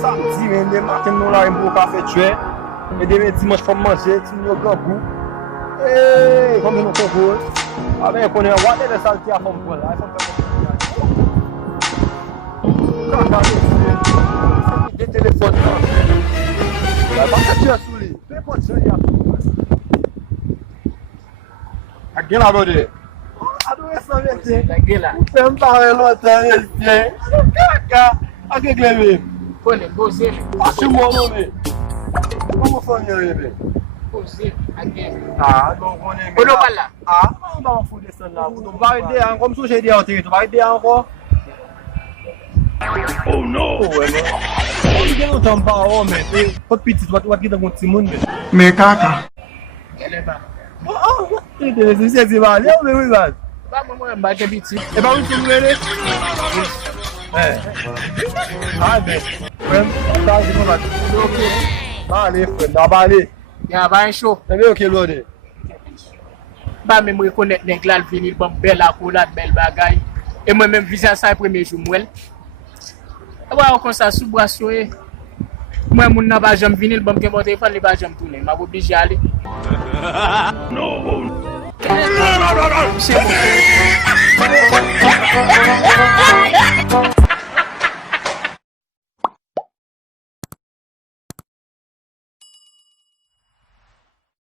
Samedi, les matins, nous là, pour café tuer. Et demain, dimanche, pour manger, tu nous grand goût. Et comme nous concours, avec on est roi de salté à fond pour là. Des téléphones. Parce que tu as souli. Peu importe ce qu'il y a. A quelle heure est-ce? Adolescent, viens. La gueule. Tu me parles longtemps, viens. A quelle heure? Pone, você. Acho bom, homem. Como foi meu bebê? Você, aqui. Ah, não vou nem. Quando vai lá? Ah, não dá um food desse lá. Tu vai idear, como se eu idear o teu, tu vai idear encore? Oh não! Ninguém não tampa homem. Pode pedir, tu vai aqui dar um timundo. Me caca. Ele é bom. Ah, entendeu? Você se vai, eu mesmo vai. Vamos, vamos, bate a biti. É para onde tu vai? É. Ah, bem. Tá de novo. Valeu, foi. Dá valeu. Ya, vai show. É meu que lode. Ba même reconnaître nèg là venir bon belle accolade belle bagaille et moi même visa ça premier jour moi ouais comme ça sous boisson moi moun n'a pas jamais venir bon que mon téléphone il pas jamais tourner m'a obligé aller Non. c'est bon